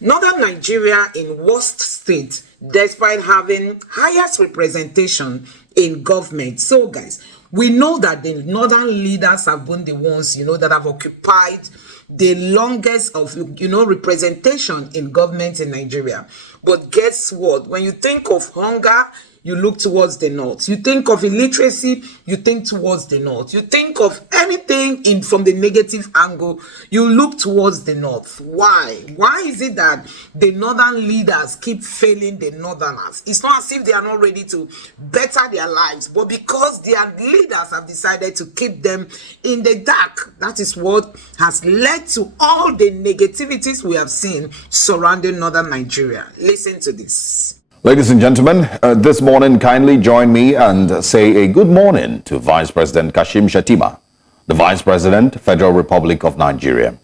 Northern Nigeria in worst state despite having highest representation in government. So guys, we know that the northern leaders have been the ones, that have occupied the longest of, representation in government in Nigeria. But guess what? When you think of hunger, you look towards the north. You think of illiteracy, you think towards the north. You think of anything from the negative angle, you look towards the north. Why? Why is it that the northern leaders keep failing the northerners? It's not as if they are not ready to better their lives, but because their leaders have decided to keep them in the dark. That is what has led to all the negativities we have seen surrounding northern Nigeria. Listen to this. Ladies and gentlemen, this morning, kindly join me and say a good morning to Vice President Kashim Shettima, the Vice President, Federal Republic of Nigeria.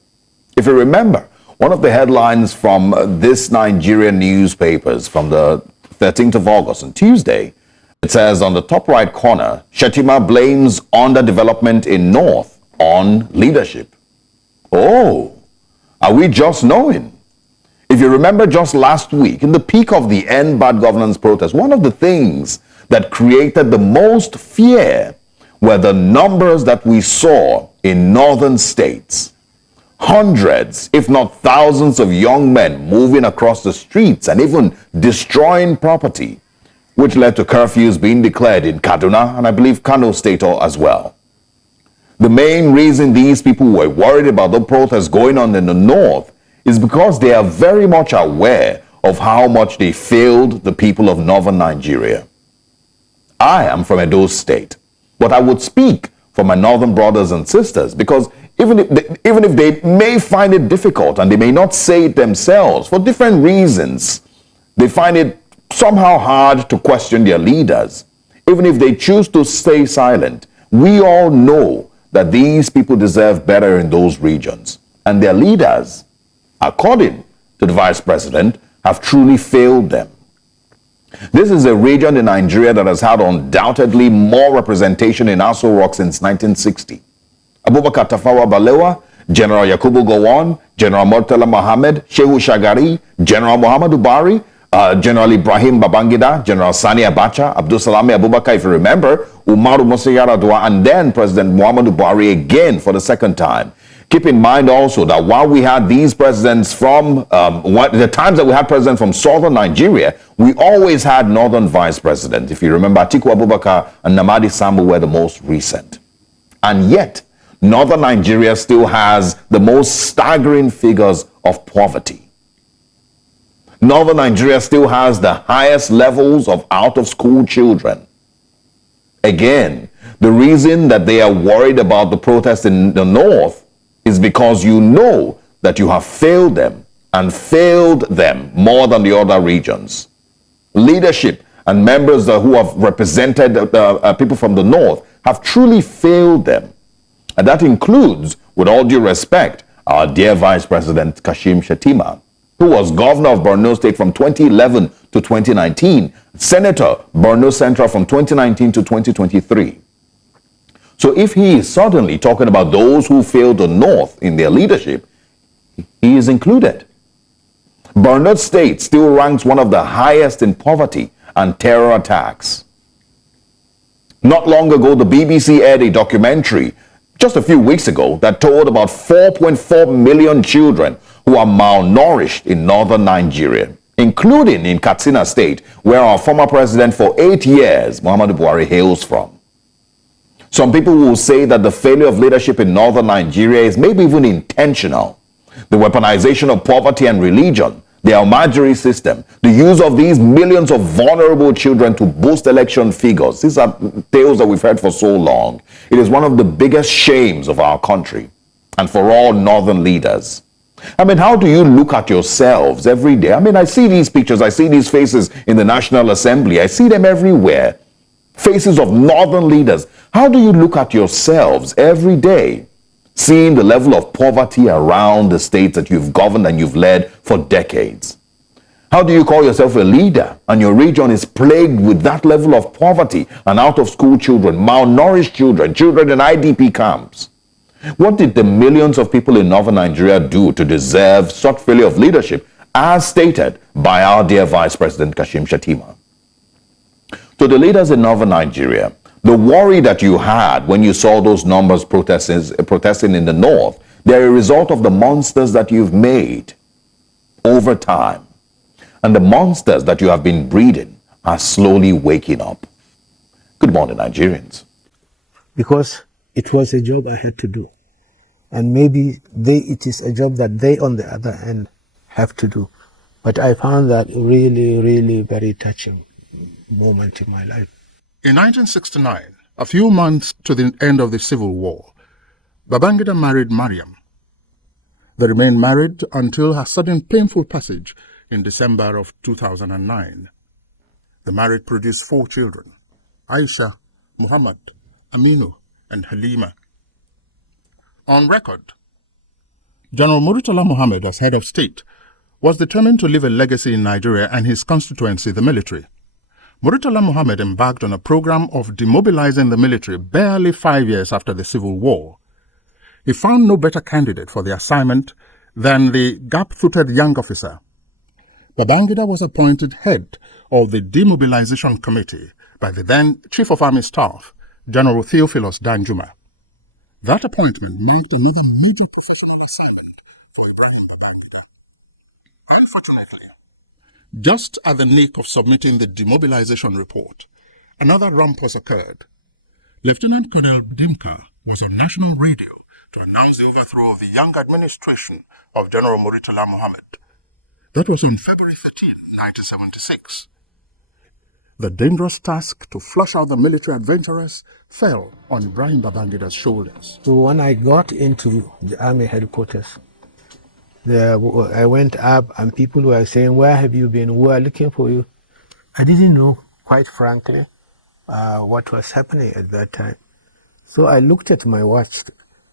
If you remember, one of the headlines from this Nigerian newspapers from the 13th of August on Tuesday, it says on the top right corner, Shettima blames underdevelopment in North on leadership. Oh, are we just knowing? If you remember just last week, in the peak of the End Bad Governance protest, one of the things that created the most fear were the numbers that we saw in northern states. Hundreds, if not thousands of young men moving across the streets and even destroying property, which led to curfews being declared in Kaduna and I believe Kano State as well. The main reason these people were worried about the protests going on in the north is because they are very much aware of how much they failed the people of northern Nigeria. I am from Edo State, but I would speak for my northern brothers and sisters because even if they may find it difficult and they may not say it themselves for different reasons, they find it somehow hard to question their leaders. Even if they choose to stay silent, we all know that these people deserve better in those regions, and their leaders, according to the Vice President, have truly failed them. This is a region in Nigeria that has had undoubtedly more representation in Aso Rock since 1960. Abubakar Tafawa Balewa, General Yakubu Gowon, General Murtala Mohammed, Shehu Shagari, General Muhammadu Buhari, General Ibrahim Babangida, General Sani Abacha, Abdul Salami Abubakar, if you remember, Umaru Musa Yar'Adua, and then President Muhammadu Buhari again for the second time. Keep in mind also that while we had these presidents from, the times that we had presidents from southern Nigeria, we always had northern vice presidents. If you remember, Atiku Abubakar and Namadi Sambu were the most recent. And yet, northern Nigeria still has the most staggering figures of poverty. Northern Nigeria still has the highest levels of out-of-school children. Again, the reason that they are worried about the protests in the north is because you know that you have failed them and failed them more than the other regions. Leadership and members who have represented people from the north have truly failed them. And that includes, with all due respect, our dear Vice President Kashim Shettima, who was governor of Borno State from 2011 to 2019, Senator Borno Central from 2019 to 2023. So if he is suddenly talking about those who failed the North in their leadership, he is included. Borno State still ranks one of the highest in poverty and terror attacks. Not long ago, the BBC aired a documentary just a few weeks ago that told about 4.4 million children who are malnourished in northern Nigeria, including in Katsina State, where our former president for 8 years, Muhammadu Buhari, hails from. Some people will say that the failure of leadership in northern Nigeria is maybe even intentional. The weaponization of poverty and religion, the Almajiri system, the use of these millions of vulnerable children to boost election figures. These are tales that we've heard for so long. It is one of the biggest shames of our country and for all northern leaders. I mean, how do you look at yourselves every day? I mean, I see these pictures, I see these faces in the National Assembly, I see them everywhere. Faces of northern leaders. How do you look at yourselves every day, seeing the level of poverty around the states that you've governed and you've led for decades? How do you call yourself a leader and your region is plagued with that level of poverty and out-of-school children, malnourished children, children in IDP camps? What did the millions of people in northern Nigeria do to deserve such failure of leadership as stated by our dear Vice President Kashim Shettima. To the leaders in Northern Nigeria, the worry that you had when you saw those numbers protesting in the north, they're a result of the monsters that you've made over time. And the monsters that you have been breeding are slowly waking up. Good morning, Nigerians. Because it was a job I had to do. And maybe it is a job that they on the other end have to do. But I found that really, really very touching moment in my life. In 1969, a few months to the end of the Civil War, Babangida married Mariam. They remained married until her sudden painful passage in December of 2009. The marriage produced 4 children: Aisha, Muhammad, Aminu, and Halima. On record, General Murtala Muhammad, as head of state, was determined to leave a legacy in Nigeria and his constituency, the military. Murtala Muhammad embarked on a program of demobilizing the military barely 5 years after the Civil War. He found no better candidate for the assignment than the gap-footed young officer. Babangida was appointed head of the Demobilization Committee by the then Chief of Army Staff, General Theophilus Danjuma. That appointment marked another major professional assignment for Ibrahim Babangida. Unfortunately, just at the nick of submitting the demobilization report, another rumpus occurred. Lieutenant Colonel Dimka was on national radio to announce the overthrow of the young administration of General Murtala Muhammad. That was on February 13, 1976. The dangerous task to flush out the military adventurers fell on Ibrahim Babangida's shoulders. So when I got into the army headquarters, I went up and people were saying, "Where have you been? We are looking for you." I didn't know, quite frankly, what was happening at that time. So I looked at my watch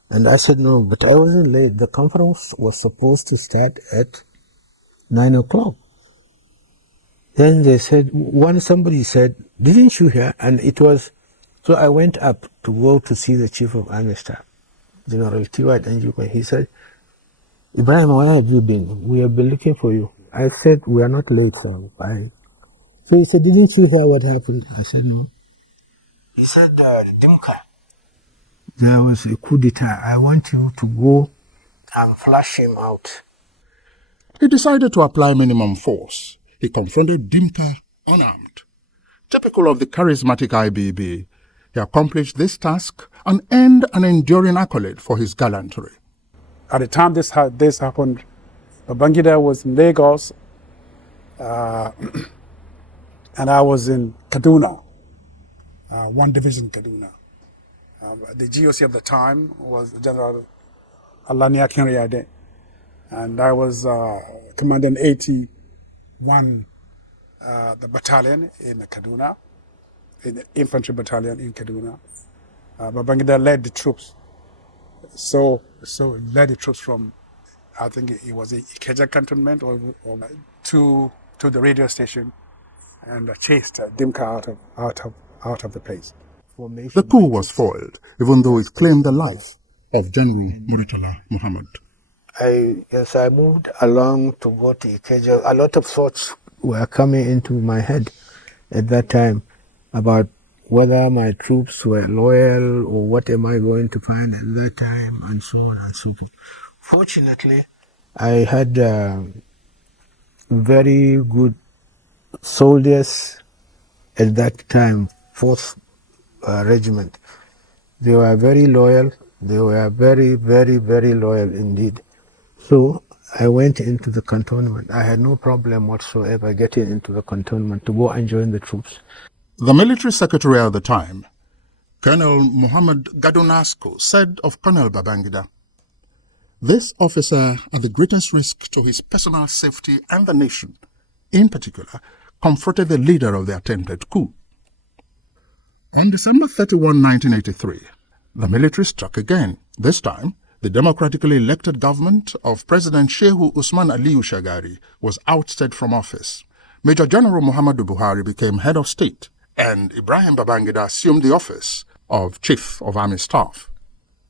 and I said, "No, but I wasn't late. The conference was supposed to start at 9 o'clock. Then they said, somebody said, "Didn't you hear?" And it was, so I went up to go to see the Chief of Army Staff, General T.Y. Danjuma. He said, "Ibrahim, where have you been? We have been looking for you." I said, "We are not late, sir. Bye." So he said, "Didn't you hear what happened?" I said, "No." He said, "Dimka, there was a coup d'etat. I want you to go and flush him out." He decided to apply minimum force. He confronted Dimka unarmed. Typical of the charismatic IBB, he accomplished this task and earned an enduring accolade for his gallantry. At the time this happened, Babangida was in Lagos, and I was in Kaduna, 1 division Kaduna. The GOC at the time was General Alani Akinriyade, and I was commanding 81, the battalion in Kaduna, in the infantry battalion in Kaduna. Babangida led the troops. So led the troops from, I think it was the Ikeja cantonment or to the radio station, and chased Dimka out of the place. The coup was foiled, even though it claimed the life of General Murtala Muhammad. As I moved along to go to Ikeja, a lot of thoughts were coming into my head at that time about whether my troops were loyal or what am I going to find at that time, and so on and so forth. Fortunately, I had very good soldiers at that time, 4th Regiment. They were very loyal. They were very, very, very loyal indeed. So I went into the cantonment. I had no problem whatsoever getting into the cantonment to go and join the troops. The military secretary at the time, Colonel Muhammad Gadonasco, said of Colonel Babangida, "This officer, at the greatest risk to his personal safety and the nation, in particular, confronted the leader of the attempted coup." On December 31, 1983, the military struck again. This time, the democratically elected government of President Shehu Usman Aliyu Shagari was ousted from office. Major General Muhammadu Buhari became head of state, and Ibrahim Babangida assumed the office of Chief of Army Staff.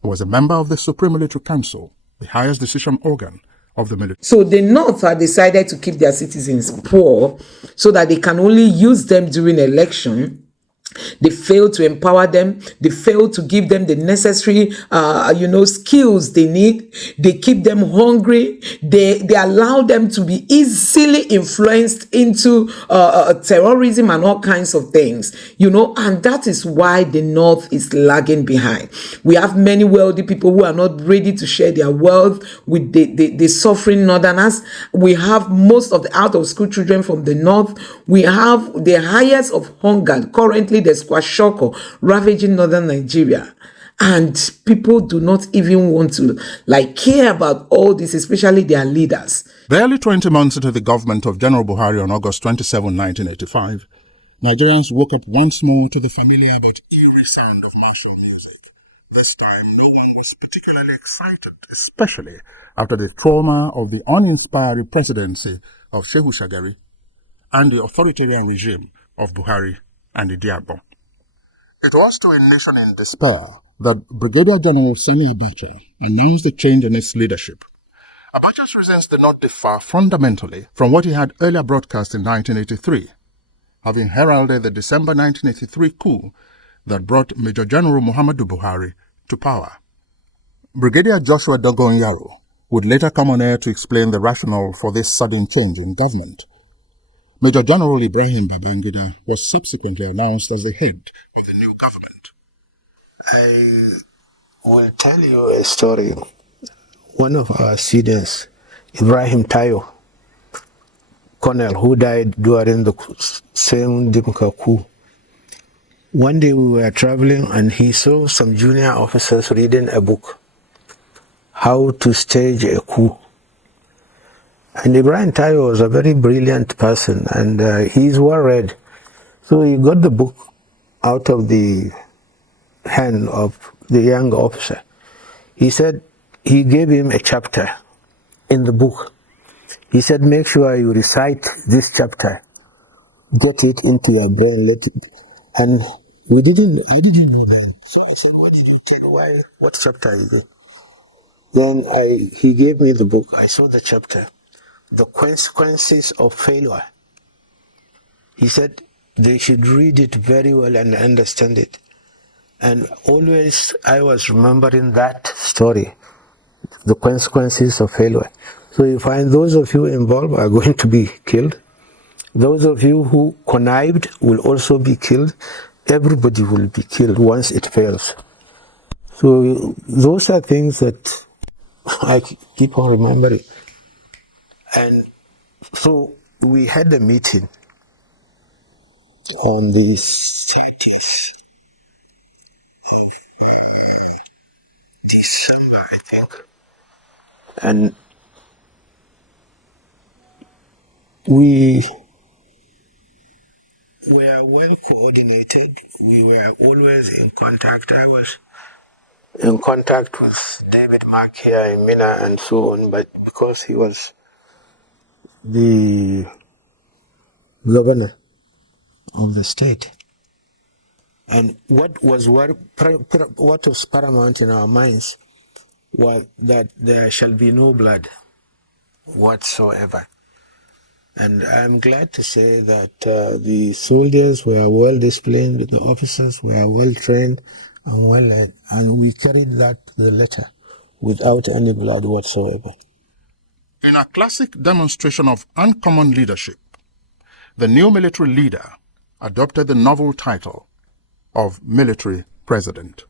He was a member of the Supreme Military Council, the highest decision organ of the military. So the North have decided to keep their citizens poor so that they can only use them during election. They fail to empower them. They fail to give them the necessary, skills they need. They keep them hungry. They allow them to be easily influenced into terrorism and all kinds of things, and that is why the North is lagging behind. We have many wealthy people who are not ready to share their wealth with the suffering Northerners. We have most of the out-of-school children from the North. We have the highest of hunger. Currently, there's kwashiorkor ravaging northern Nigeria, and people do not even want to care about all this, especially their leaders. Barely 20 months into the government of General Buhari on August 27, 1985, Nigerians woke up once more to the familiar but eerie sound of martial music. This time, no one was particularly excited, especially after the trauma of the uninspiring presidency of Shehu Shagari and the authoritarian regime of Buhari and Idiagbo. It was to a nation in despair that Brigadier General Sani Abacha announced a change in its leadership. Abacha's reasons did not differ fundamentally from what he had earlier broadcast in 1983, having heralded the December 1983 coup that brought Major General Muhammadu Buhari to power. Brigadier Joshua Dogonyaro would later come on air to explain the rationale for this sudden change in government. Major General Ibrahim Babangida was subsequently announced as the head of the new government. I will tell you a story. One of our students, Ibrahim Tayo, colonel who died during the same Dimka coup. One day we were traveling and he saw some junior officers reading a book, How to Stage a Coup. And Ibrahim Tayo was a very brilliant person, and he's well read. So he got the book out of the hand of the young officer. He said he gave him a chapter in the book. He said, make sure you recite this chapter. Get it into your brain. Let it. And I didn't know that. So I said, what did you tell? Why? What chapter is it? Then he gave me the book. I saw the chapter. The consequences of failure. He said they should read it very well and understand it. And always I was remembering that story, the consequences of failure. So you find those of you involved are going to be killed. Those of you who connived will also be killed. Everybody will be killed once it fails. So those are things that I keep on remembering. And so we had a meeting on the 30th December, I think. And we were well coordinated. We were always in contact. I was in contact with David Mark here in Mina and so on, but because he was the governor of the state. And what was paramount in our minds was that there shall be no blood whatsoever. And I'm glad to say that the soldiers were well disciplined, the officers were well trained and well led, and we carried that to the letter without any blood whatsoever. In a classic demonstration of uncommon leadership, the new military leader adopted the novel title of military president.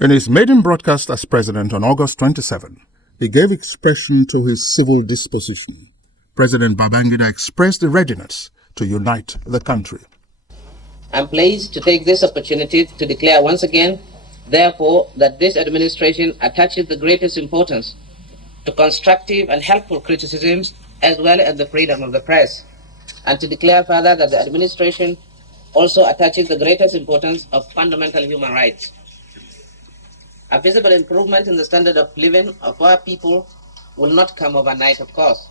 In his maiden broadcast as president on August 27, he gave expression to his civil disposition. President Babangida expressed the readiness to unite the country. I'm pleased to take this opportunity to declare once again, therefore, that this administration attaches the greatest importance to constructive and helpful criticisms as well as the freedom of the press, and to declare further that the administration also attaches the greatest importance of fundamental human rights. A visible improvement in the standard of living of our people will not come overnight, of course.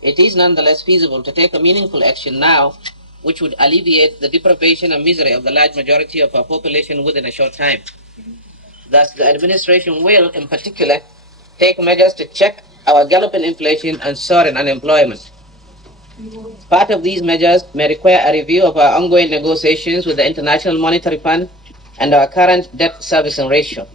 It is nonetheless feasible to take a meaningful action now, which would alleviate the deprivation and misery of the large majority of our population within a short time. Thus, the administration will, in particular, take measures to check our galloping inflation, and soaring unemployment. Part of these measures may require a review of our ongoing negotiations with the International Monetary Fund and our current debt servicing ratio.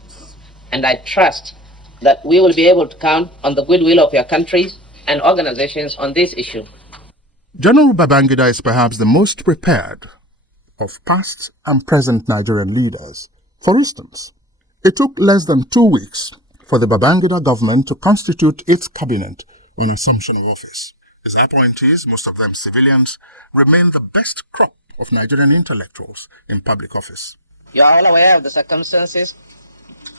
And I trust that we will be able to count on the goodwill of your countries and organizations on this issue. General Babangida is perhaps the most prepared of past and present Nigerian leaders. For instance, it took less than 2 weeks for the Babangida government to constitute its cabinet on assumption of office. His appointees, most of them civilians, remain the best crop of Nigerian intellectuals in public office. You are all aware of the circumstances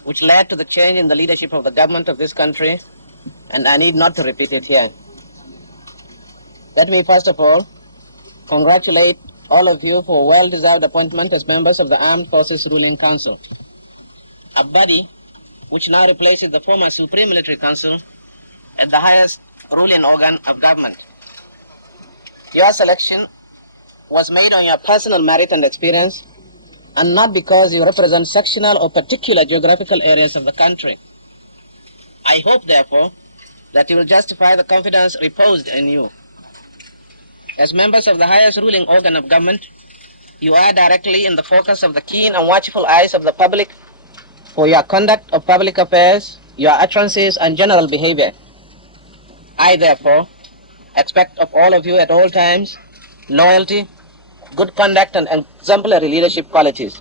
which led to the change in the leadership of the government of this country, and I need not to repeat it here. Let me first of all congratulate all of you for a well-deserved appointment as members of the Armed Forces Ruling Council, a body which now replaces the former Supreme Military Council as the highest ruling organ of government. Your selection was made on your personal merit and experience, and not because you represent sectional or particular geographical areas of the country. I hope, therefore, that you will justify the confidence reposed in you. As members of the highest ruling organ of government, you are directly in the focus of the keen and watchful eyes of the public for your conduct of public affairs, your utterances, and general behavior. I, therefore, expect of all of you at all times loyalty, good conduct, and exemplary leadership qualities.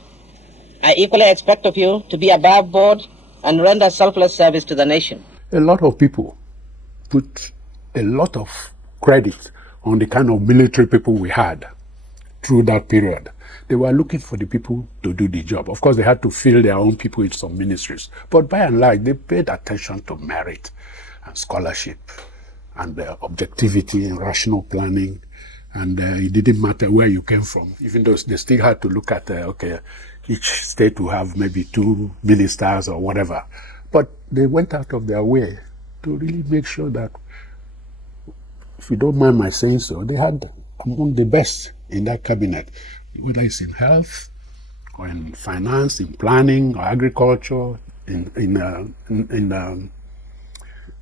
I equally expect of you to be above board and render selfless service to the nation. A lot of people put a lot of credit on the kind of military people we had through that period. They were looking for the people to do the job. Of course, they had to fill their own people in some ministries. But by and large, they paid attention to merit and scholarship and objectivity and rational planning. And it didn't matter where you came from, even though they still had to look at, each state will have maybe 2 ministers or whatever. But they went out of their way to really make sure that, if you don't mind my saying so, they had among the best in that cabinet, whether it's in health or in finance, in planning or agriculture, in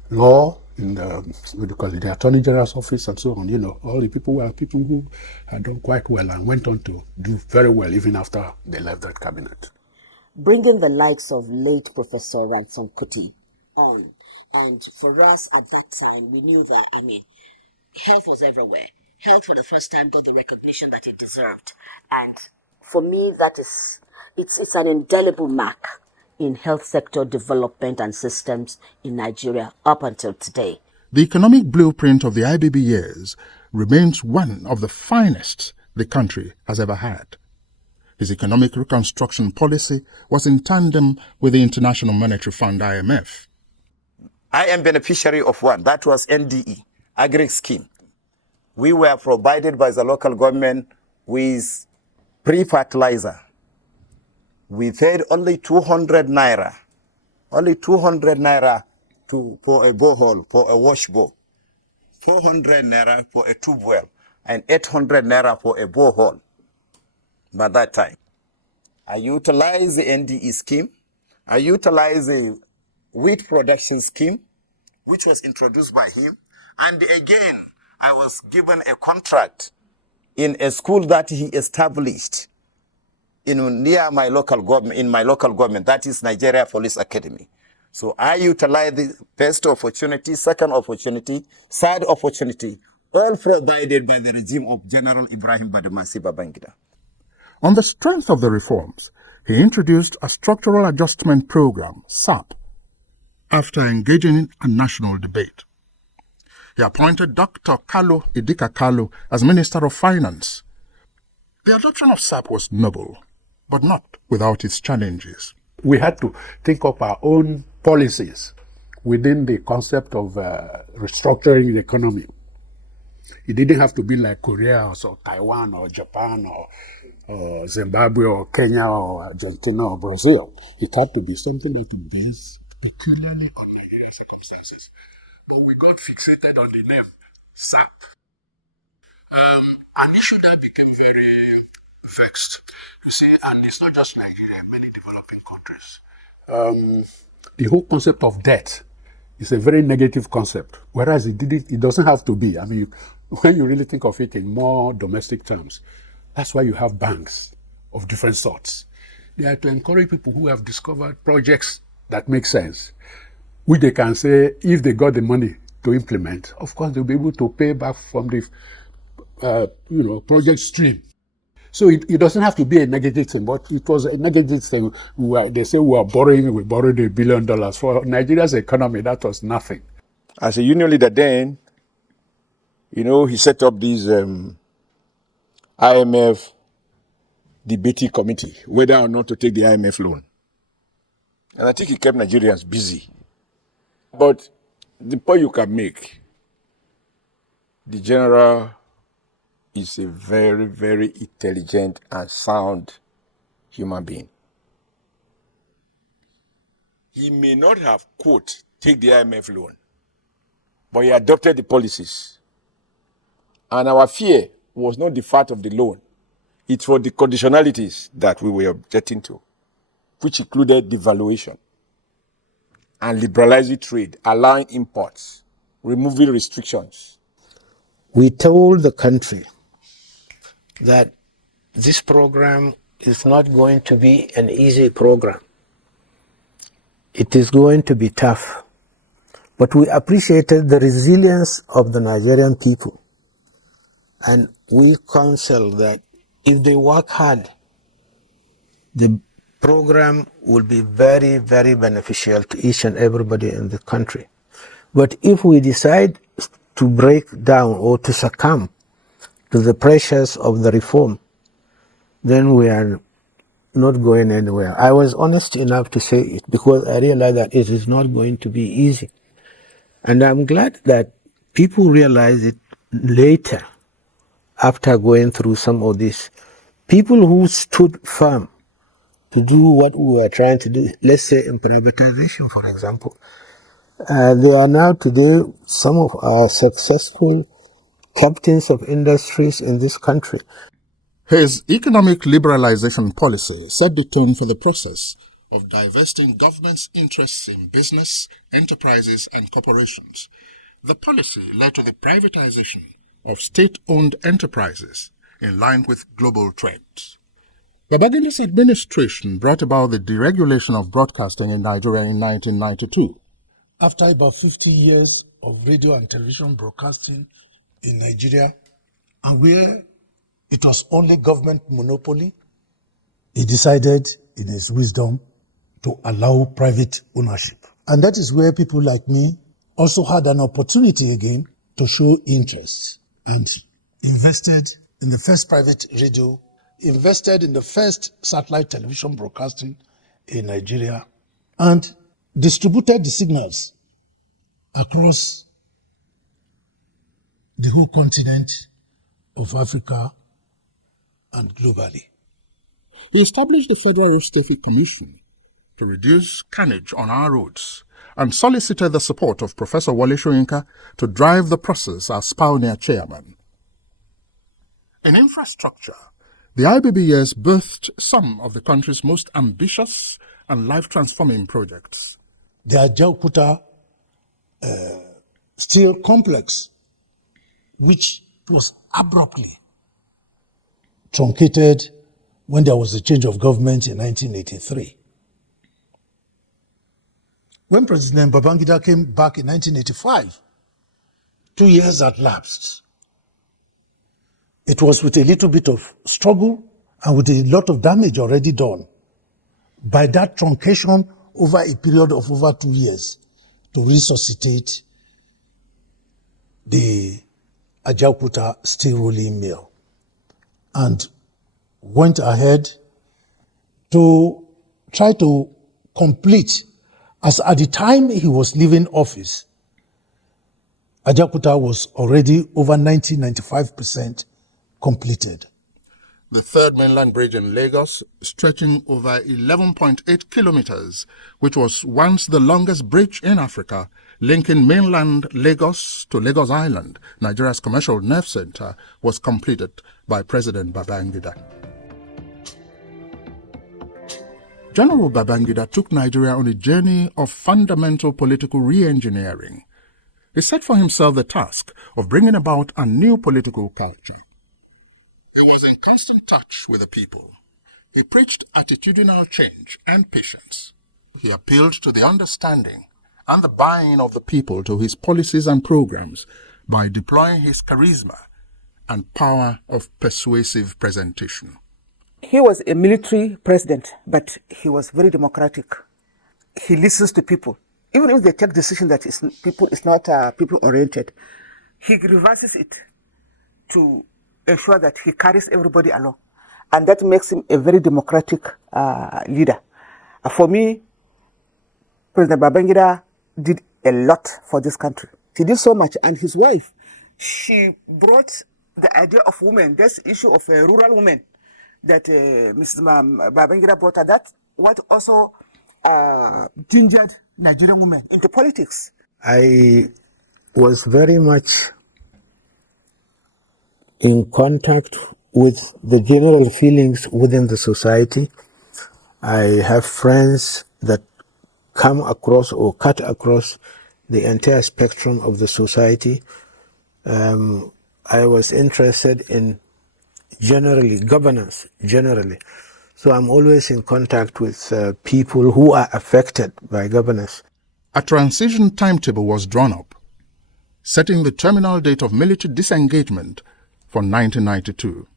law, in the Attorney General's office and so on. You know, all the people were people who had done quite well and went on to do very well even after they left that cabinet. Bringing the likes of late Professor Ransom Kuti on. And for us at that time, we knew that, health was everywhere. Health for the first time got the recognition that it deserved. And for me, it's an indelible mark in health sector development and systems in Nigeria up until today. The economic blueprint of the IBB years remains one of the finest the country has ever had. His economic reconstruction policy was in tandem with the International Monetary Fund, IMF. I am beneficiary of one. That was NDE, Agri Scheme. We were provided by the local government with pre-fertilizer. We paid only 200 naira. Only 200 naira for a borehole, for a wash bore. 400 naira for a tube well. And 800 naira for a borehole. By that time, I utilized the NDE scheme. I utilized the wheat production scheme, which was introduced by him. And again, I was given a contract in a school that he established near my local government, that is Nigeria Police Academy. So I utilized the first opportunity, second opportunity, third opportunity, all provided by the regime of General Ibrahim Badamasi Babangida. On the strength of the reforms, he introduced a structural adjustment program, SAP, after engaging in a national debate. He appointed Dr. Kalu Idika Kalu as Minister of Finance. The adoption of SAP was noble, but not without its challenges. We had to think of our own policies within the concept of restructuring the economy. It didn't have to be like Korea or Taiwan or Japan or Zimbabwe or Kenya or Argentina or Brazil. It had to be something that would be based peculiarly on Nigerian circumstances. But we got fixated on the name, SAP. An issue that became very vexed. You see, and it's not just Nigeria, many developing countries. The whole concept of debt It's a very negative concept, whereas it doesn't have to be. I mean, when you really think of it in more domestic terms, that's why you have banks of different sorts. They are to encourage people who have discovered projects that make sense, which they can say, if they got the money to implement, of course they'll be able to pay back from the project stream. So it doesn't have to be a negative thing, but it was a negative thing. They say we borrowed $1 billion. For Nigeria's economy, that was nothing. As a union leader then, he set up this IMF debating committee, whether or not to take the IMF loan. And I think it kept Nigerians busy. But the point you can make, the general is a very, very intelligent and sound human being. He may not have, quote, take the IMF loan, but he adopted the policies. And our fear was not the fact of the loan. It was the conditionalities that we were objecting to, which included devaluation and liberalizing trade, allowing imports, removing restrictions. We told the country that this program is not going to be an easy program. It is going to be tough. But we appreciated the resilience of the Nigerian people. And we counseled that if they work hard, the program will be very, very beneficial to each and everybody in the country. But if we decide to break down or to succumb to the pressures of the reform, then we are not going anywhere. I was honest enough to say it because I realized that it is not going to be easy. And I'm glad that people realize it later after going through some of this. People who stood firm to do what we were trying to do, let's say in privatization, for example, they are now today some of our successful captains of industries in this country. His economic liberalization policy set the tone for the process of divesting government's interests in business, enterprises, and corporations. The policy led to the privatization of state-owned enterprises in line with global trends. Babangida's administration brought about the deregulation of broadcasting in Nigeria in 1992. After about 50 years of radio and television broadcasting in Nigeria, and where it was only government monopoly, he decided in his wisdom to allow private ownership. And that is where people like me also had an opportunity again to show interest and invested in the first private radio, invested in the first satellite television broadcasting in Nigeria, and distributed the signals across the whole continent of Africa and globally. He established the Federal Road Safety Commission to reduce carnage on our roads and solicited the support of Professor Wole Soyinka to drive the process as pioneer chairman. In infrastructure, the IBBS birthed some of the country's most ambitious and life-transforming projects. The Ajaokuta steel complex, which was abruptly truncated when there was a change of government in 1983. When President Babangida came back in 1985, 2 years had lapsed. It was with a little bit of struggle and with a lot of damage already done by that truncation over a period of over 2 years to resuscitate the Ajaokuta steel rolling mill, and went ahead to try to complete, as at the time he was leaving office, Ajaokuta was already over 95% completed. The third mainland bridge in Lagos, stretching over 11.8 kilometers, which was once the longest bridge in Africa, linking mainland Lagos to Lagos Island, Nigeria's commercial nerve center, was completed by President Babangida. General Babangida took Nigeria on a journey of fundamental political re-engineering. He set for himself the task of bringing about a new political culture. He was in constant touch with the people. He preached attitudinal change and patience. He appealed to the understanding and the buy-in of the people to his policies and programs by deploying his charisma and power of persuasive presentation. He was a military president, but he was very democratic. He listens to people. Even if they take decision that is not people-oriented, he reverses it to ensure that he carries everybody along. And that makes him a very democratic leader. For me, President Babangida did a lot for this country. He did so much. And his wife, she brought the idea of women, this issue of rural women that Mrs. Babangida brought, that what also gingered Nigerian women into politics. I was very much in contact with the general feelings within the society. I have friends that come across or cut across the entire spectrum of the society. I was interested in governance generally. So I'm always in contact with people who are affected by governance. A transition timetable was drawn up, setting the terminal date of military disengagement for 1992.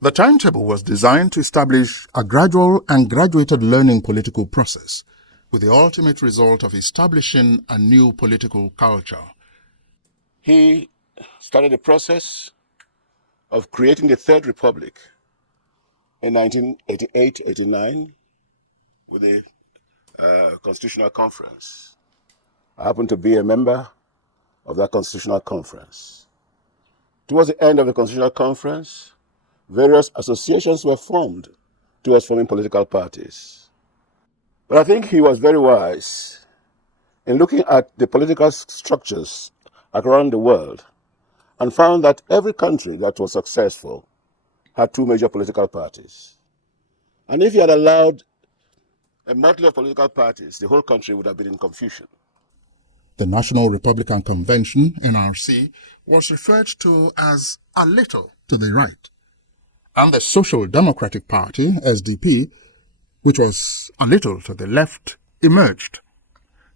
The timetable was designed to establish a gradual and graduated learning political process, with the ultimate result of establishing a new political culture. He started the process of creating the Third Republic in 1988-89 with the Constitutional Conference. I happened to be a member of that Constitutional Conference. Towards the end of the Constitutional Conference, various associations were formed towards forming political parties. But I think he was very wise in looking at the political structures around the world and found that every country that was successful had two major political parties. And if he had allowed a motley of political parties, the whole country would have been in confusion. The National Republican Convention, NRC, was referred to as a little to the right, and the Social Democratic Party, SDP, which was a little to the left, emerged.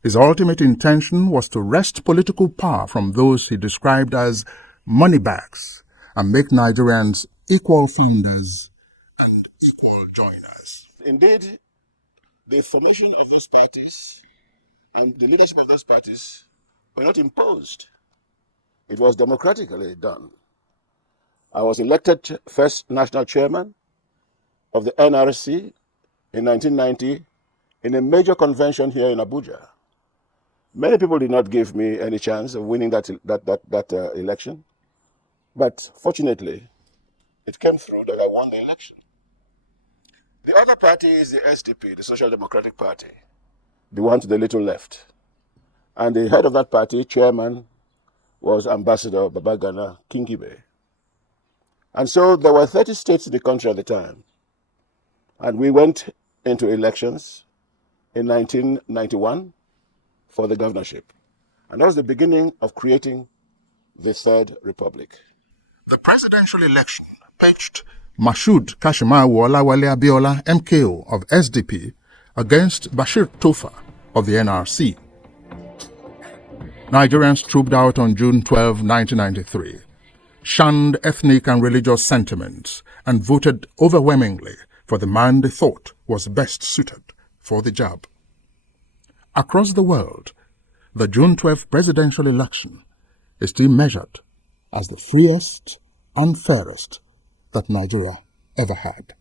His ultimate intention was to wrest political power from those he described as moneybags and make Nigerians equal funders and equal joiners. Indeed, the formation of these parties and the leadership of those parties were not imposed. It was democratically done. I was elected first national chairman of the NRC in 1990 in a major convention here in Abuja. Many people did not give me any chance of winning that election, but fortunately, it came through that I won the election. The other party is the SDP, the Social Democratic Party, the one to the little left. And the head of that party, chairman, was Ambassador Babangida Kingibe. And so there were 30 states in the country at the time. And we went into elections in 1991 for the governorship. And that was the beginning of creating the Third Republic. The presidential election pitched Mashood Kashimawo Olawale Abiola, MKO of SDP, against Bashir Tofa of the NRC. Nigerians trooped out on June 12, 1993, shunned ethnic and religious sentiments, and voted overwhelmingly for the man they thought was best suited for the job. Across the world, the June 12 presidential election is still measured as the freest and fairest that Nigeria ever had.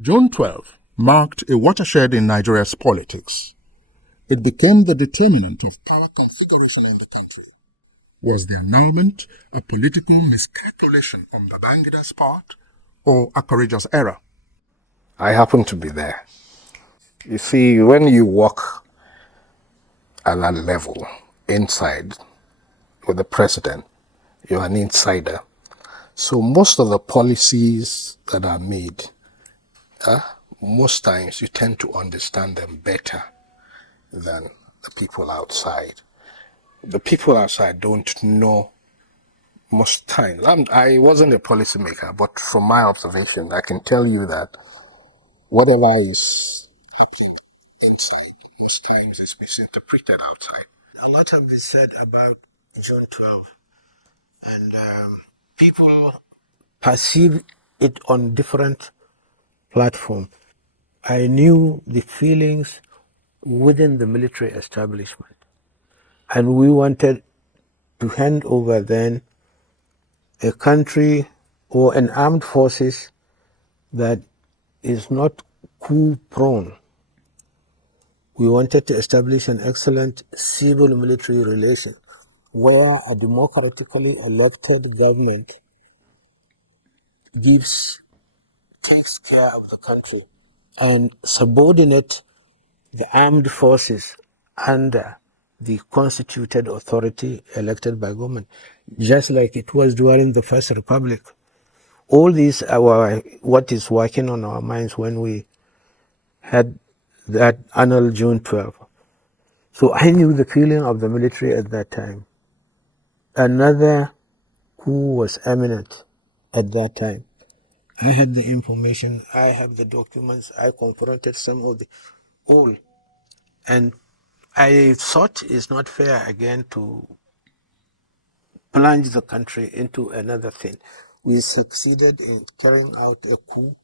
June 12 marked a watershed in Nigeria's politics. It became the determinant of power configuration in the country. Was the annulment a political miscalculation on Babangida's part or a courageous error? I happened to be there. You see, when you walk at that level, inside, with the president, you're an insider. So most of the policies that are made, most times you tend to understand them better than the people outside. The people outside don't know most times. I wasn't a policymaker, but from my observation, I can tell you that whatever is happening inside, most times is misinterpreted outside. A lot has been said about June 12, and people perceive it on different platforms. I knew the feelings within the military establishment, and we wanted to hand over then a country or an armed forces that is not coup prone. We wanted to establish an excellent civil-military relation where a democratically elected government takes care of the country and subordinate the armed forces under the constituted authority elected by government, just like it was during the First Republic. All these are what is working on our minds when we had that annual June 12. So I knew the feeling of the military at that time. Another coup was imminent at that time. I had the information, I have the documents, I confronted some of the all. And I thought it's not fair again to plunge the country into another thing. We succeeded in carrying out a coup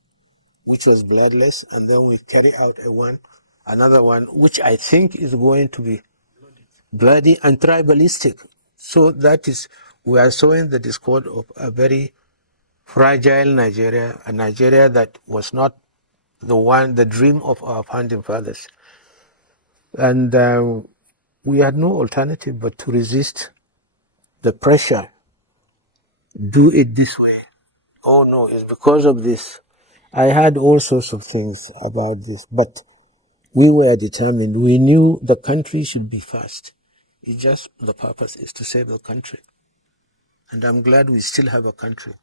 which was bloodless, and then we carry out another one, which I think is going to be bloody and tribalistic. So that is, we are showing the discord of a very fragile Nigeria, a Nigeria that was not the dream of our founding fathers. And we had no alternative but to resist the pressure. Do it this way. Oh no, it's because of this. I had all sorts of things about this, but we were determined. We knew the country should be first. It's just the purpose is to save the country. And I'm glad we still have a country.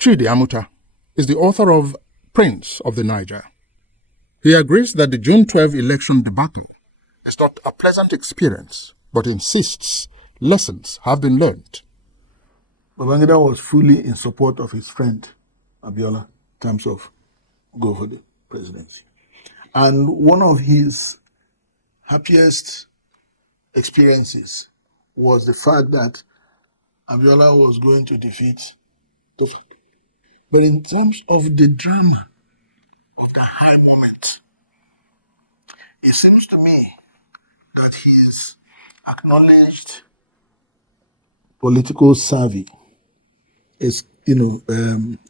Chidi Amuta is the author of Prince of the Niger. He agrees that the June 12 election debacle is not a pleasant experience, but insists lessons have been learned. Babangida was fully in support of his friend Abiola in terms of go for the presidency. And one of his happiest experiences was the fact that Abiola was going to defeat Tofak. But in terms of the drama of that high moment, it seems to me that his acknowledged political savvy is,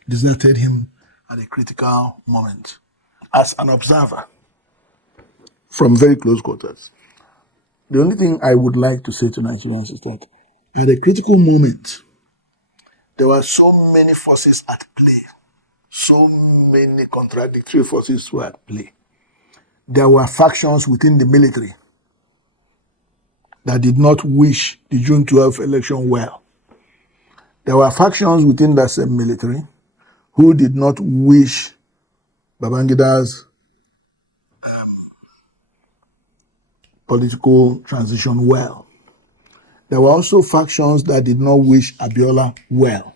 deserted him at a critical moment as an observer from very close quarters. The only thing I would like to say to Nigerians is that at a critical moment, there were so many forces at play, so many contradictory forces were at play. There were factions within the military that did not wish the June 12 election well. There were factions within that same military who did not wish Babangida's political transition well. There were also factions that did not wish Abiola well.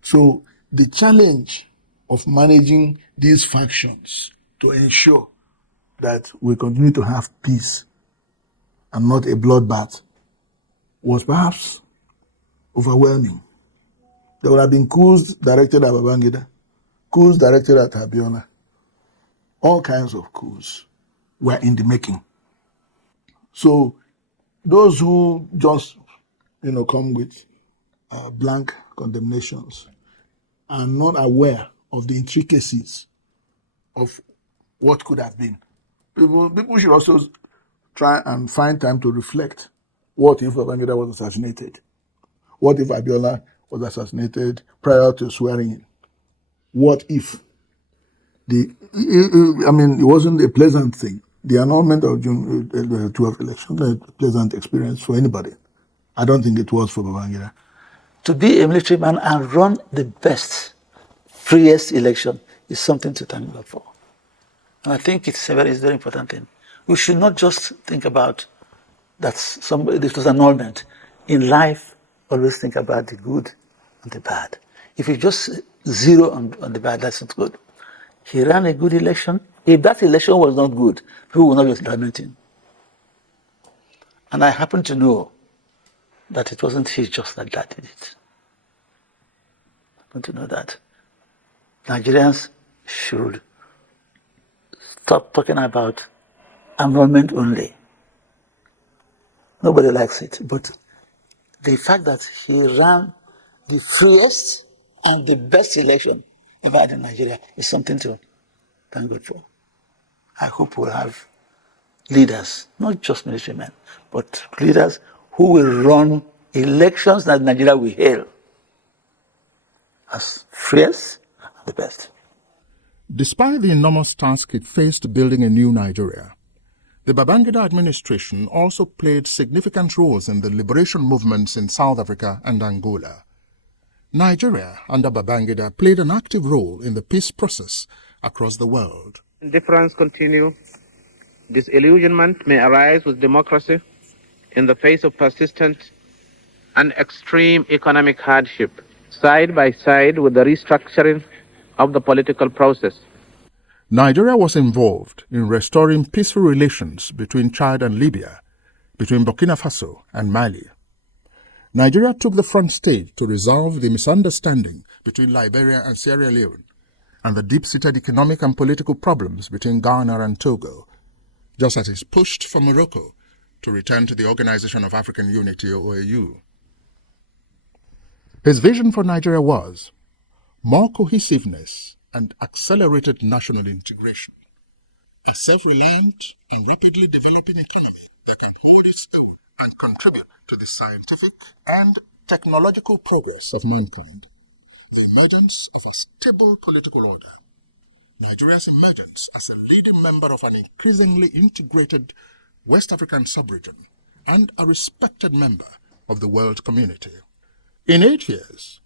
So the challenge of managing these factions to ensure that we continue to have peace and not a bloodbath was perhaps overwhelming. There would have been coups directed at Babangida, coups directed at Abiola. All kinds of coups were in the making. So those who just, come with blank condemnations are not aware of the intricacies of what could have been. People should also try and find time to reflect. What if Babangida was assassinated? What if Abiola was assassinated prior to swearing in? What if? It wasn't a pleasant thing. The annulment of June 12 election was a pleasant experience for anybody. I don't think it was for Babangida. To be a military man and run the best freest election is something to thank God for. And I think it's a very important thing. We should not just think about this was annulment. In life, always think about the good and the bad. If you just zero on the bad, that's not good. He ran a good election. If that election was not good, people would not be lamenting. And I happen to know that it wasn't he just that did it. I happen to know that Nigerians should stop talking about annulment only. Nobody likes it, but the fact that he ran the freest and the best election ever had in Nigeria is something to thank God for. I hope we'll have leaders, not just military men, but leaders who will run elections that Nigeria will hail as freest and the best. Despite the enormous task it faced building a new Nigeria, the Babangida administration also played significant roles in the liberation movements in South Africa and Angola. Nigeria, under Babangida, played an active role in the peace process across the world. Differences continue. Disillusionment may arise with democracy in the face of persistent and extreme economic hardship, side by side with the restructuring of the political process. Nigeria was involved in restoring peaceful relations between Chad and Libya, between Burkina Faso and Mali. Nigeria took the front stage to resolve the misunderstanding between Liberia and Sierra Leone and the deep-seated economic and political problems between Ghana and Togo, just as it pushed for Morocco to return to the Organization of African Unity, or OAU. His vision for Nigeria was more cohesiveness and accelerated national integration, a self-reliant and rapidly developing economy that can hold its own and contribute to the scientific and technological progress of mankind, the emergence of a stable political order, Nigeria's emergence as a leading member of an increasingly integrated West African sub-region, and a respected member of the world community. In 8 years,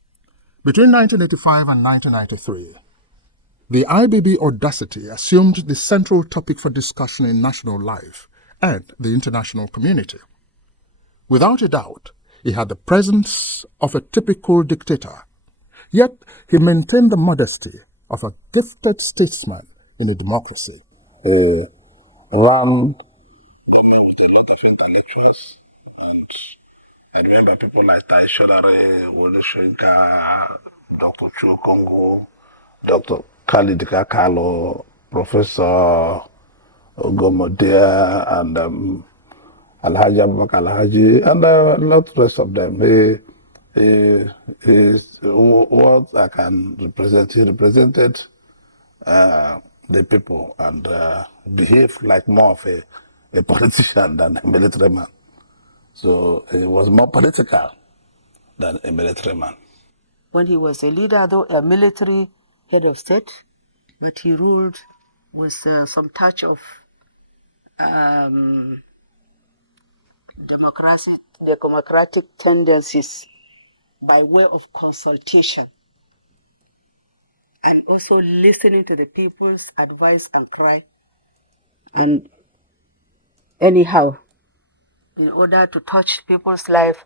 between 1985 and 1993, the IBB audacity assumed the central topic for discussion in national life and the international community. Without a doubt, he had the presence of a typical dictator, yet he maintained the modesty of a gifted statesman in a democracy. He ran with a lot of intellectuals, and I remember people like Tai Sholare, Wole Soyinka, Dr. Chu Kongo, Dr. Khalid Kakalo, Professor Ogomodia, and Alhaji Abubakar Alhaji, and a lot of the rest of them. He is what I can represent. He represented the people and behaved like more of a politician than a military man. So he was more political than a military man. When he was a leader, though a military head of state, but he ruled with some touch of democratic tendencies by way of consultation and also listening to the people's advice and cry. And anyhow, in order to touch people's life,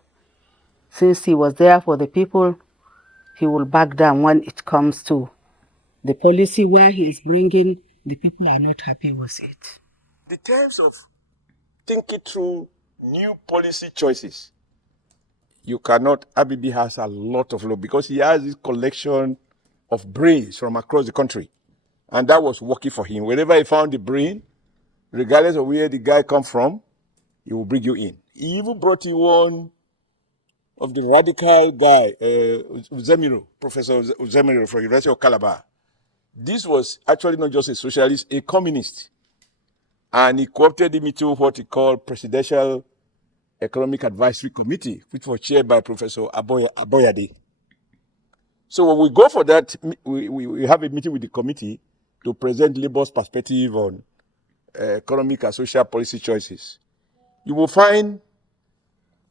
since he was there for the people, he will back down when it comes to the policy where he is bringing the people are not happy with it. The terms of thinking through new policy choices, you cannot, Abibi has a lot of law because he has this collection of brains from across the country. And that was working for him. Wherever he found the brain, regardless of where the guy come from, he will bring you in. He even brought in one of the radical guy, Uzemiro, Professor Uzemiro from University of Calabar. This was actually not just a socialist, a communist. And he co-opted him into what he called Presidential Economic Advisory Committee, which was chaired by Professor Aboyade. So when we go for that, we have a meeting with the committee to present Labour's perspective on economic and social policy choices. You will find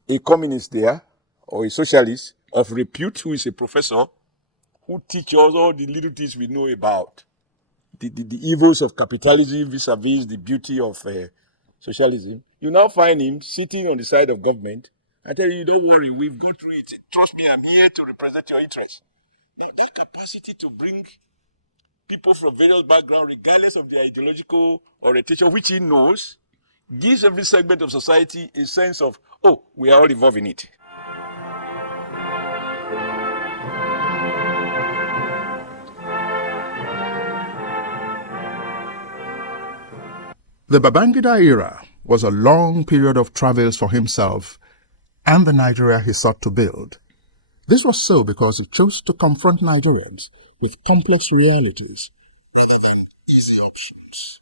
a communist there, or a socialist of repute, who is a professor, who who teach us all the little things we know about the evils of capitalism vis-a-vis the beauty of socialism. You now find him sitting on the side of government and tell you, don't worry, we've gone through it. Trust me, I'm here to represent your interests. Now, that capacity to bring people from various backgrounds, regardless of their ideological orientation, which he knows, gives every segment of society a sense of, oh, we are all involved in it. The Babangida era was a long period of travails for himself and the Nigeria he sought to build. This was so because he chose to confront Nigerians with complex realities rather than easy options.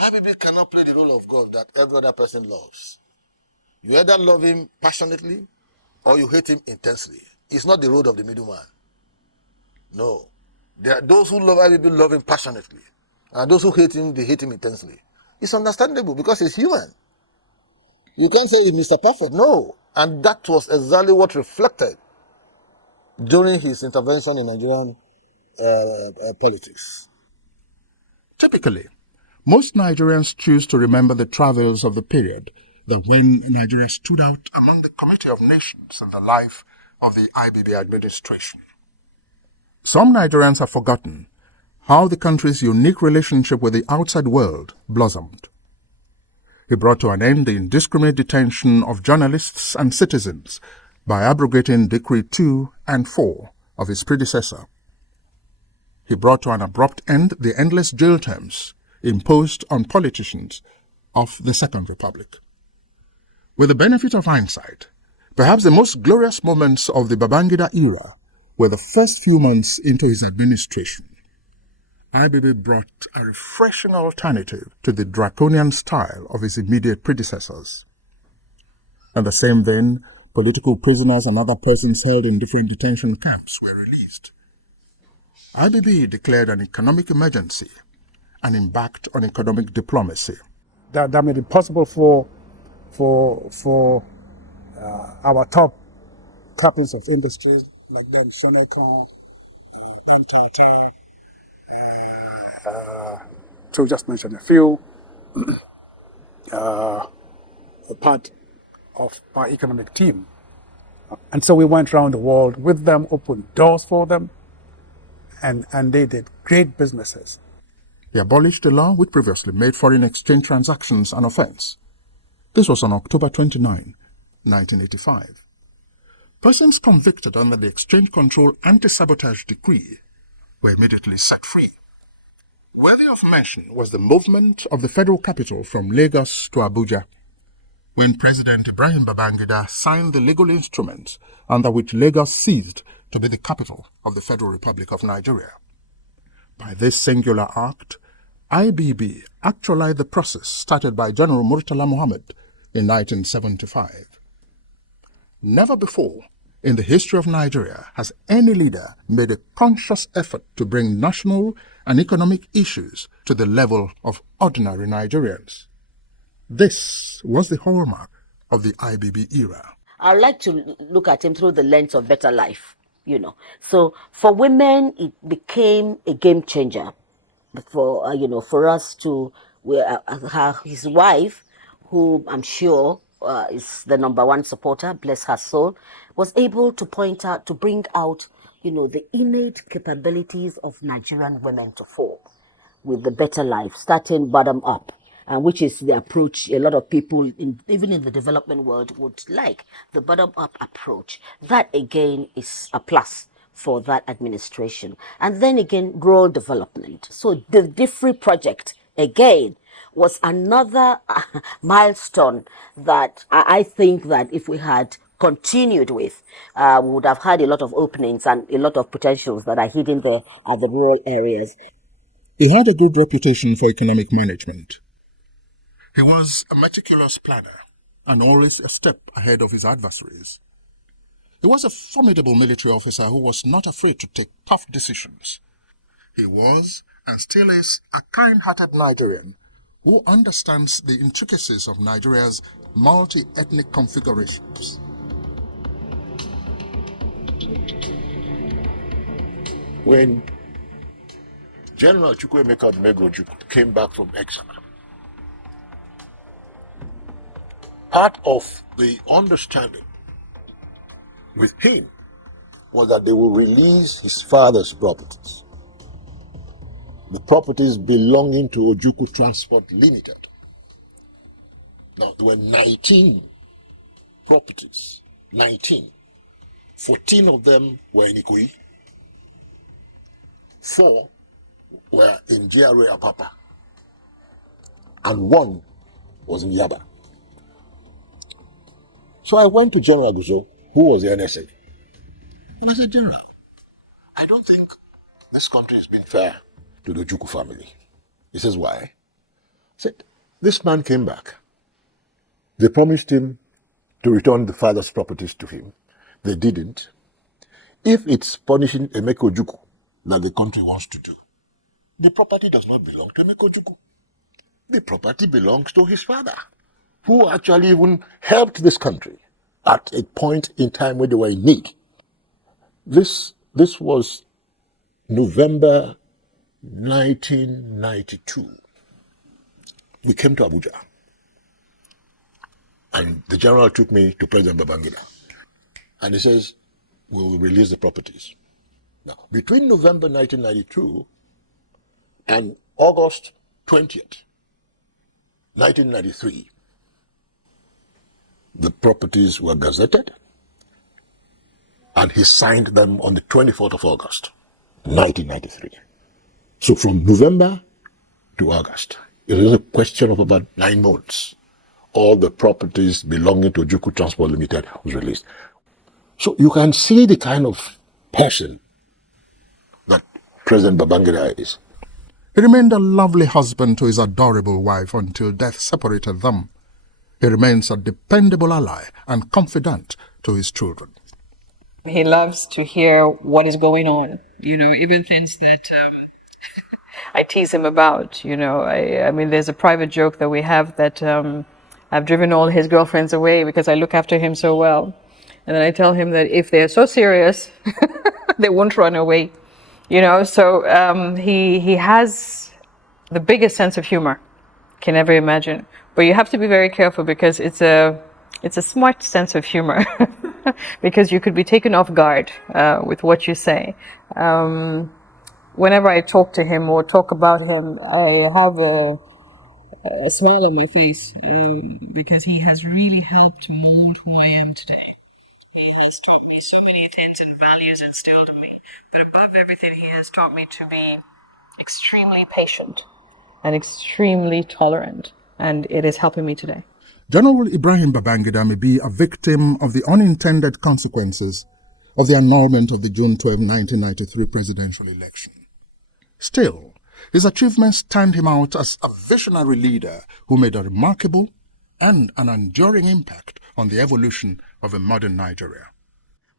Habibi cannot play the role of God that every other person loves. You either love him passionately or you hate him intensely. It's not the road of the middleman. No. There are those who love Habibi love him passionately, and those who hate him, they hate him intensely. It's understandable because he's human. You can't say he's Mr. Perfect. No. And that was exactly what reflected during his intervention in Nigerian politics. Typically, most Nigerians choose to remember the travails of the period that when Nigeria stood out among the Committee of Nations in the life of the IBB administration. Some Nigerians have forgotten how the country's unique relationship with the outside world blossomed. He brought to an end the indiscriminate detention of journalists and citizens by abrogating Decree 2 and 4 of his predecessor. He brought to an abrupt end the endless jail terms imposed on politicians of the Second Republic. With the benefit of hindsight, perhaps the most glorious moments of the Babangida era were the first few months into his administration. IBB brought a refreshing alternative to the draconian style of his immediate predecessors. In the same vein, political prisoners and other persons held in different detention camps were released. IBB declared an economic emergency and embarked on economic diplomacy. That made it possible for our top captains of industries, like them Seneca, them Tata, to just mention a few, a part of our economic team. And so we went around the world with them, opened doors for them, and they did great businesses. He abolished a law which previously made foreign exchange transactions an offense. This was on October 29, 1985. Persons convicted under the Exchange Control Anti-Sabotage Decree were immediately set free. Worthy of mention was the movement of the federal capital from Lagos to Abuja, when President Ibrahim Babangida signed the legal instrument under which Lagos ceased to be the capital of the Federal Republic of Nigeria. By this singular act, IBB actualized the process started by General Murtala Muhammad in 1975. Never before in the history of Nigeria has any leader made a conscious effort to bring national and economic issues to the level of ordinary Nigerians. This was the hallmark of the IBB era. I like to look at him through the lens of better life, So for women, it became a game changer. For for us to, his wife, who I'm sure is the number one supporter, bless her soul, was able to bring out, the innate capabilities of Nigerian women to fore with the better life, starting bottom up. Which is the approach a lot of people, even in the development world, would like, the bottom-up approach. That, again, is a plus for that administration. And then, again, rural development. So the DIFRI project, again, was another milestone that I think that if we had continued with, we would have had a lot of openings and a lot of potentials that are hidden there at the rural areas. He had a good reputation for economic management. He was a meticulous planner and always a step ahead of his adversaries. He was a formidable military officer who was not afraid to take tough decisions. He was, and still is, a kind-hearted Nigerian who understands the intricacies of Nigeria's multi-ethnic configurations. When General Chukwuemeka Ojukwu came back from exile, part of the understanding with him was that they will release his father's properties, the properties belonging to Ojukwu Transport Limited. Now, there were 19 properties, 19. 14 of them were in Ikoyi, 4 were in GRA Apapa, and 1 was in Yaba. So I went to General Aguzo, who was the NSA, and I said, General, I don't think this country has been fair to the Ojukwu family. He says, why? I said, this man came back. They promised him to return the father's properties to him. They didn't. If it's punishing Emeka Ojukwu that the country wants to do, the property does not belong to Emeka Ojukwu. The property belongs to his father, who actually even helped this country at a point in time when they were in need. This was November 1992. We came to Abuja, and the general took me to President Babangida, and he says, we will release the properties. Now, between November 1992 and August 20th, 1993, the properties were gazetted, and he signed them on the 24th of August, 1993. So from November to August, it was a question of about 9 months. All the properties belonging to Ojukwu Transport Limited was released. So you can see the kind of person that President Babangida is. He remained a lovely husband to his adorable wife until death separated them. He remains a dependable ally and confidant to his children. He loves to hear what is going on, even things that I tease him about. I mean, there's a private joke that we have that I've driven all his girlfriends away because I look after him so well. And then I tell him that if they're so serious, they won't run away. So he has the biggest sense of humor can ever imagine. But you have to be very careful because it's a smart sense of humor because you could be taken off guard with what you say. Whenever I talk to him or talk about him, I have a smile on my face because he has really helped mold who I am today. He has taught me so many things and values instilled in me. But above everything, he has taught me to be extremely patient and extremely tolerant. And it is helping me today. General Ibrahim Babangida may be a victim of the unintended consequences of the annulment of the June 12, 1993 presidential election. Still, his achievements stand him out as a visionary leader who made a remarkable and an enduring impact on the evolution of a modern Nigeria.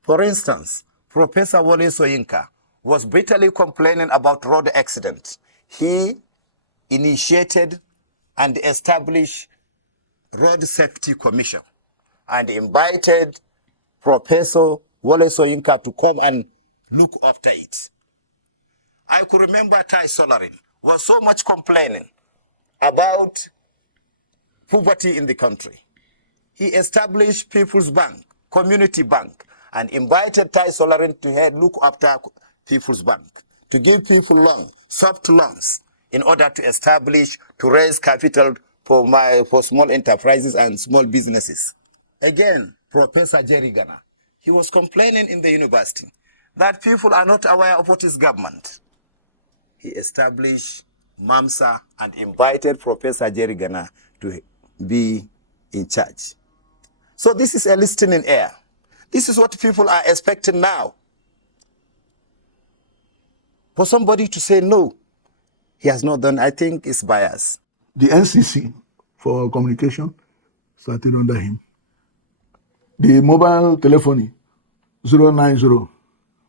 For instance, Professor Wole Soyinka was bitterly complaining about road accidents. He initiated and established Road Safety Commission and invited Professor Wole Soyinka to come and look after it. I could remember Tai Solarin was so much complaining about poverty in the country. He established People's Bank, Community Bank, and invited Tai Solarin to look after People's Bank, to give people loans, soft loans, in order to establish, to raise capital for small enterprises and small businesses. Again, Professor Jerry Gana, he was complaining in the university that people are not aware of what is government. He established MAMSA and invited Professor Jerry Gana to be in charge. So this is a listening ear. This is what people are expecting now. For somebody to say no, he has not done, I think it's bias. The NCC for communication started under him. The mobile telephony 090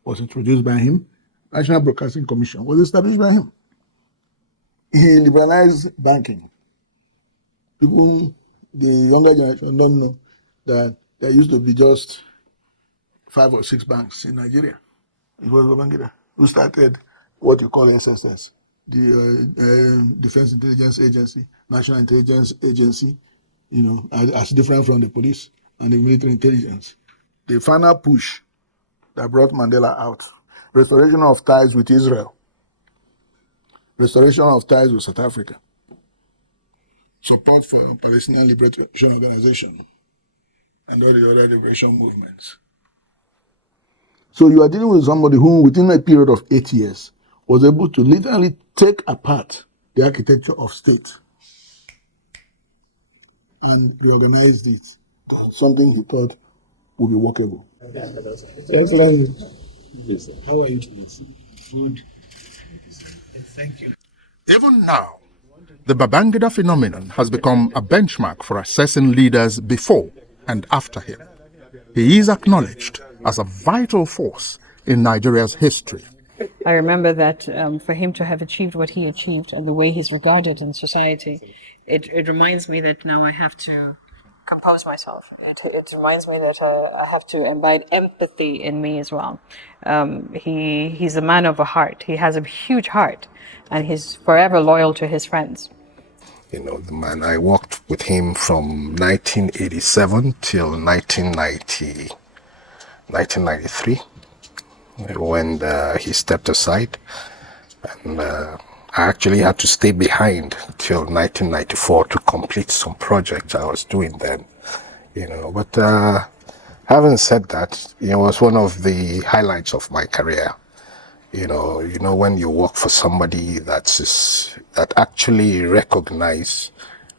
was introduced by him. National Broadcasting Commission was established by him. He liberalized banking. People, the younger generation don't know that there used to be just 5 or 6 banks in Nigeria. It was Babangida who started what you call SSS, the Defense Intelligence Agency, National Intelligence Agency, as different from the police and the military intelligence. The final push that brought Mandela out, restoration of ties with Israel, restoration of ties with South Africa, support for the Palestinian Liberation Organization, and all the other liberation movements. So you are dealing with somebody who, within a period of 8 years, was able to literally take apart the architecture of state and reorganized it to something he thought would be workable. Excellent. How are you today? Good. Thank you. Even now, the Babangida phenomenon has become a benchmark for assessing leaders before and after him. He is acknowledged as a vital force in Nigeria's history. I remember that for him to have achieved what he achieved and the way he's regarded in society, it reminds me that now I have to compose myself. It reminds me that I have to imbibe empathy in me as well. He's a man of a heart. He has a huge heart, and he's forever loyal to his friends. The man, I worked with him from 1987 till 1993, when he stepped aside, and I actually had to stay behind till 1994 to complete some projects I was doing then, But having said that, it was one of the highlights of my career. When you work for somebody that actually recognize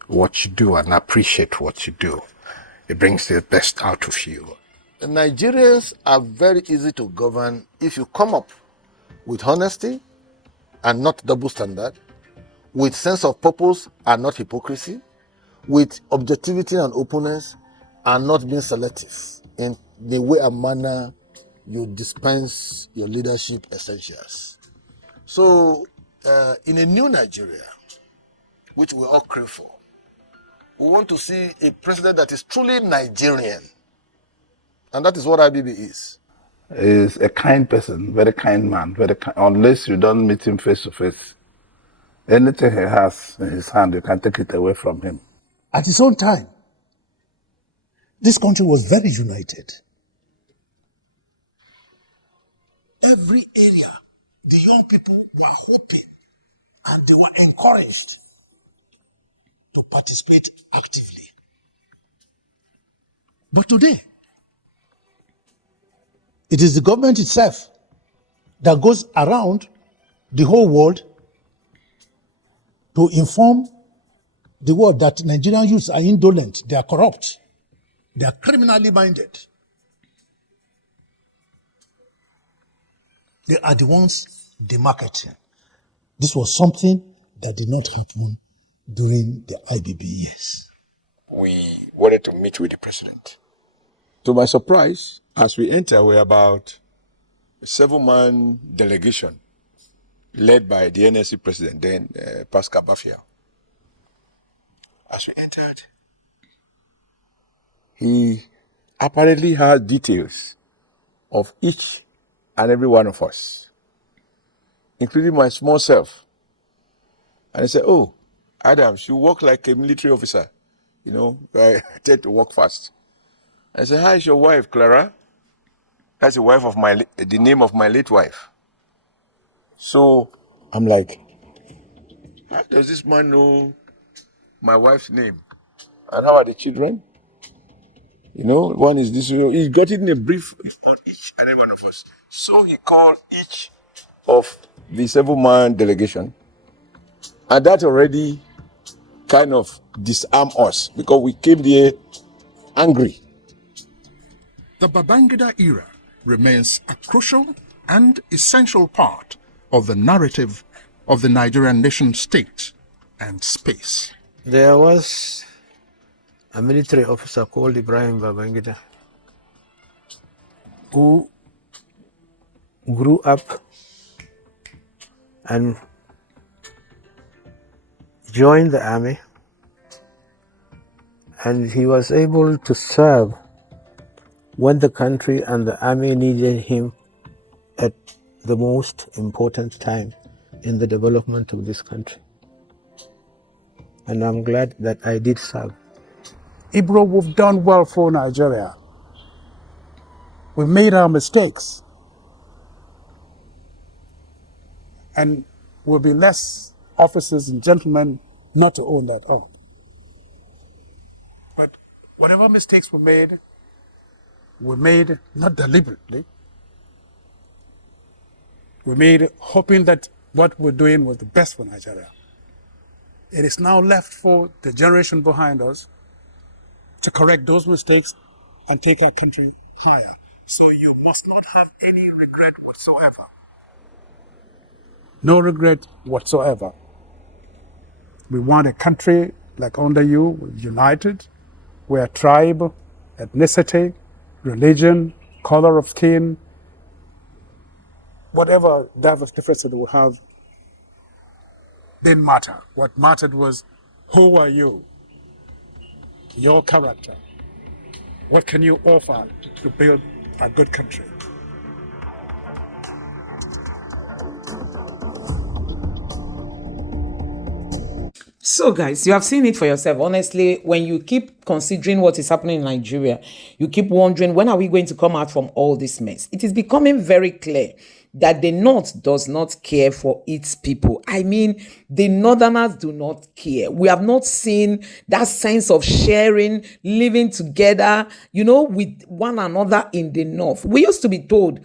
what you do and appreciate what you do, it brings the best out of you. The Nigerians are very easy to govern if you come up with honesty and not double standard, with sense of purpose and not hypocrisy, with objectivity and openness and not being selective in the way and manner you dispense your leadership essentials. So, in a new Nigeria, which we all crave for, we want to see a president that is truly Nigerian. And that is what IBB is. He's a kind person, very kind man, unless you don't meet him face to face. Anything he has in his hand, you can take it away from him. At his own time, this country was very united. Every area, the young people were hoping and they were encouraged to participate actively. But today, it is the government itself that goes around the whole world to inform the world that Nigerian youths are indolent, they are corrupt, they are criminally minded. They are the ones demarketing. This was something that did not happen during the IBB years. We wanted to meet with the president. To my surprise, as we enter, we're about a 7-man delegation led by the NSC president, then Pascal Bafia. As we entered, he apparently had details of each and every one of us, including my small self. And he said, "Oh, Adams, you work like a military officer. I tend to work fast." I said, "How is your wife, Clara?" That's the wife of the name of my late wife. So I'm like, how does this man know my wife's name? And how are the children? One is this, he got it in a brief on each and every one of us. So he called each of the 7-man delegation. And that already kind of disarmed us because we came there angry. The Babangida era remains a crucial and essential part of the narrative of the Nigerian nation state and space. There was a military officer called Ibrahim Babangida who grew up and joined the army, and he was able to serve when the country and the army needed him at the most important time in the development of this country. And I'm glad that I did serve. Ibro, we've done well for Nigeria. We've made our mistakes. And we'll be less officers and gentlemen not to own that up. But whatever mistakes were made not deliberately. We made hoping that what we're doing was the best for Nigeria. It is now left for the generation behind us to correct those mistakes and take our country higher. So you must not have any regret whatsoever. No regret whatsoever. We want a country like under you, united, where tribe, ethnicity, religion, color of skin, whatever diverse differences we have, didn't matter. What mattered was, who are you? Your character. What can you offer to build a good country? So, guys, you have seen it for yourself. Honestly, when you keep considering what is happening in Nigeria, you keep wondering, when are we going to come out from all this mess? It is becoming very clear that the North does not care for its people. I mean, the Northerners do not care. We have not seen that sense of sharing, living together, with one another in the North. We used to be told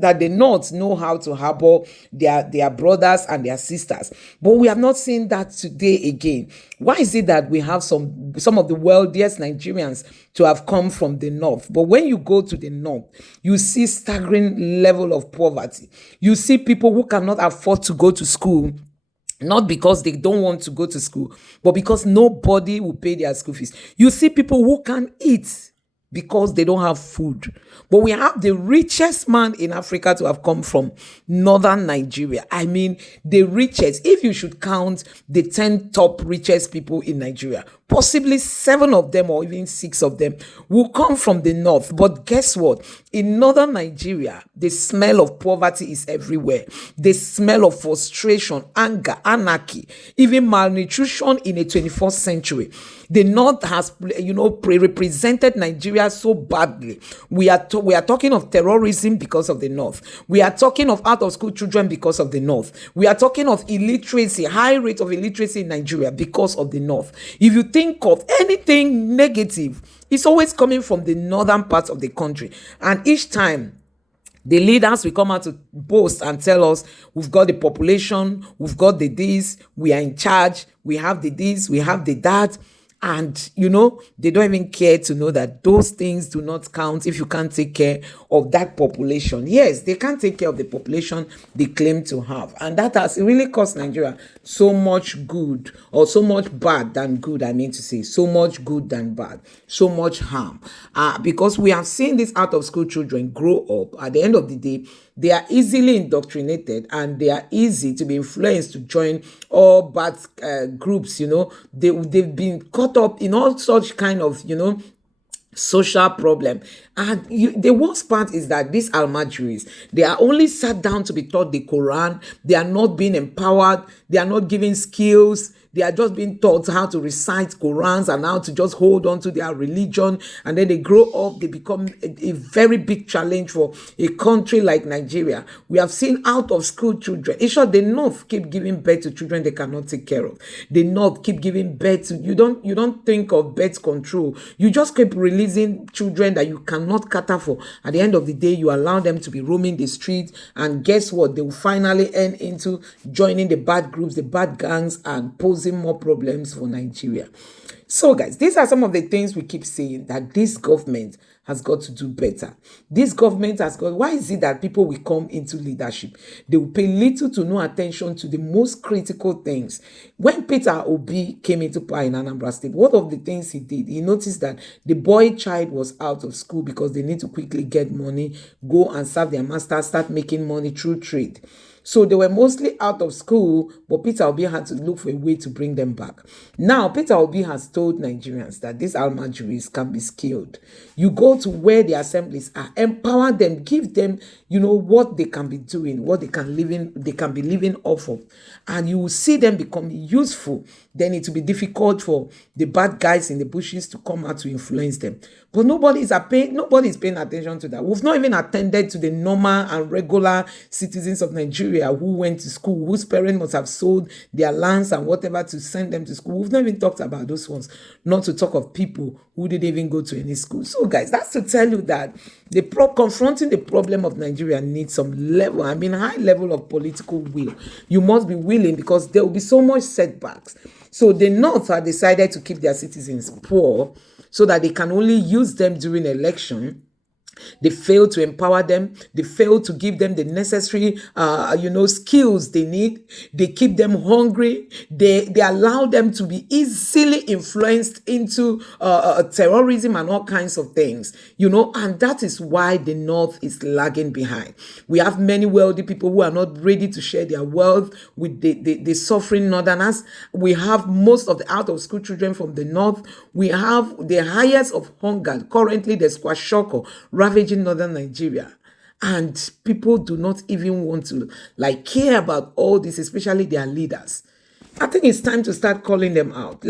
that the North know how to harbor their brothers and their sisters. But we have not seen that today again. Why is it that we have some of the wealthiest Nigerians to have come from the North? But when you go to the North, you see staggering level of poverty. You see people who cannot afford to go to school, not because they don't want to go to school, but because nobody will pay their school fees. You see people who can eat because they don't have food. But we have the richest man in Africa to have come from northern Nigeria. I mean, the richest. If you should count the 10 top richest people in Nigeria, possibly 7 of them or even 6 of them will come from the north. But guess what? In northern Nigeria, the smell of poverty is everywhere. The smell of frustration, anger, anarchy, even malnutrition in a 21st century. The North has, represented Nigeria so badly. We are talking of terrorism because of the North. We are talking of out-of-school children because of the North. We are talking of illiteracy, high rate of illiteracy in Nigeria because of the North. If you think of anything negative, it's always coming from the northern part of the country. And each time, the leaders will come out to boast and tell us, we've got the population, we've got the this, we are in charge, we have the this, we have the that. And, they don't even care to know that those things do not count if you can't take care of that population. Yes, they can't take care of the population they claim to have. And that has really cost Nigeria so much good, or so much bad than good, I mean to say. So much good than bad. So much harm. Because we have seen these out-of-school children grow up. At the end of the day, they are easily indoctrinated and they are easy to be influenced to join all bad groups. They've been caught up in all such kind of, social problem. And the worst part is that these almajiris, they are only sat down to be taught the Quran. They are not being empowered. They are not given skills. They are just being taught how to recite Qurans and how to just hold on to their religion. And then they grow up, they become a very big challenge for a country like Nigeria. We have seen out of school children. In short, the North keep giving birth to children they cannot take care of. The North keep giving birth to, you don't think of birth control. You just keep releasing children that you cannot cater for. At the end of the day, you allow them to be roaming the streets. And guess what? They will finally end into joining the bad groups, the bad gangs, and posing more problems for Nigeria. So guys, these are some of the things we keep saying, that this government has got to do better. This government has got, why is it that people will come into leadership? They will pay little to no attention to the most critical things. When Peter Obi came into power in Anambra State, one of the things he did, he noticed that the boy child was out of school because they need to quickly get money, go and serve their master, start making money through trade. So they were mostly out of school, but Peter Obi had to look for a way to bring them back. Now, Peter Obi has told Nigerians that these almajuris can be skilled. You go to where the assemblies are, empower them, give them, what they can be doing, what they can be living off of, and you will see them become useful. Then it will be difficult for the bad guys in the bushes to come out to influence them. But nobody is paying attention to that. We've not even attended to the normal and regular citizens of Nigeria who went to school, whose parents must have sold their lands and whatever to send them to school. We've not even talked about those ones, not to talk of people who didn't even go to any school. So guys, that's to tell you that confronting the problem of Nigeria needs some level, high level of political will. You must be willing, because there will be so much setbacks. So the North have decided to keep their citizens poor so that they can only use them during election. They fail to empower them. They fail to give them the necessary, skills they need. They keep them hungry. They allow them to be easily influenced into terrorism and all kinds of things, and that is why the North is lagging behind. We have many wealthy people who are not ready to share their wealth with the suffering Northerners. We have most of the out-of-school children from the North. We have the highest of hunger. Currently, there's kwashiorkor ravaging northern Nigeria, and people do not even want to care about all this, especially their leaders. I think it's time to start calling them out.